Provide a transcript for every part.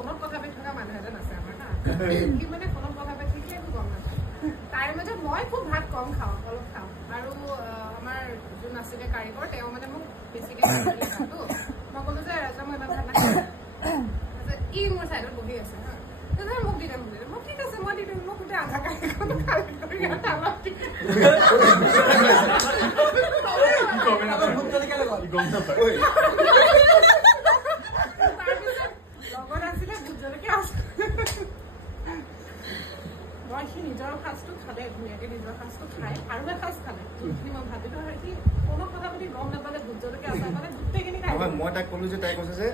ফোনত কথা পাতি থকা মানুহ এজন আছে আমাৰ হা কি মানে ফোনত কথা পাতি থাকিলে একো গম নাপায় তাইৰ মাজত মই খুব ভাত কম খাওঁ অলপ খাওঁ আৰু আমাৰ যোন আছিলে কাৰিকৰ তেওঁ মানে মোক বেছিকৈ ভাতটো মই ক'লো যে মই ইমান ভাত নাখাওঁ ই মোৰ চাইডত বহি আছে হা মোক দি দিম মোক ঠিক আছে মই দি দিম মোক গোটেই আধা কাৰিকৰটো খালি কৰি তালত লগত আছিলে ভোটজলকীয়া মই সি নিজৰ সাজটো খালে ধুনীয়াকৈ নিজৰ সাজটো খাই আৰু এসাজ খালে যোনখিনি মই ভাবিলো সি কোনো কথা পাতি গম নাপালে ভোটজলকীয়া আচাৰ পালে গোটেইখিনি খাই মই তাক ক'লো যে তাই কৈছে যে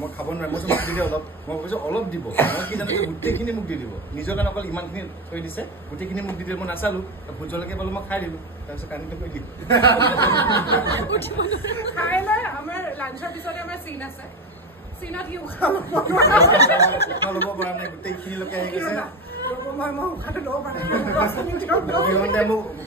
মই খাব নোৱাৰিম মই মোক দিলে অলপ মই কৈছোঁ অলপ দিব মই কি জানো গোটেইখিনি মোক দি দিব নিজৰ কাৰণে অকল ইমানখিনি থৈ দিছে গোটেইখিনি মোক দি দিয়ে মই নাচালোঁ ভোটজলকীয়া পালোঁ মই খাই দিলোঁ তাৰপিছত কান্দিটো কৈ দিলোঁ খাই লৈ আমাৰ লাঞ্চৰ পিছতে আমাৰ চিন আছে চিনত সি উশাহ ল'ব পৰা নাই গোটেইখিনিলৈকে আহি গৈছে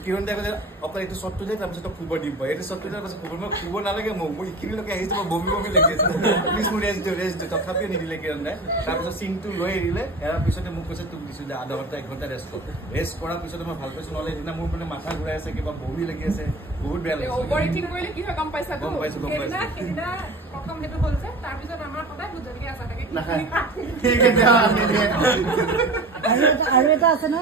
কিৰণ দাই কৈছে অকল এইটো শ্বটটো যে তাৰপিছত শুব দিব এইটো শ্বটটো তাৰপিছত শুব মই শুব নালাগে মোক মই এইখিনিলৈকে আহিছোঁ মই বমি বমি লাগি আছে প্লিজ মোৰ ৰেষ্ট দিওঁ তথাপিও নিদিলে কিৰণ দাই তাৰপিছত চিনটো লৈ এৰিলে এৰাৰ পিছতে মোক কৈছে তোক দিছোঁ যে আধা ঘণ্টা 1 ঘণ্টা ৰেষ্ট কৰ ৰেষ্ট কৰাৰ পিছতে মই ভাল পাইছোঁ নহ'লে সেইদিনা মোৰ মানে মাথা ঘূৰাই আছে কিবা বমি লাগি আছে বহুত বেয়া লাগিছে গম পাইছোঁ সেইদিনা প্ৰথম সেইটো হ'ল যে তাৰপিছত আমাৰ সদায় ভোটজলকীয়া আচাৰ থাকে আৰু এটা আছে ন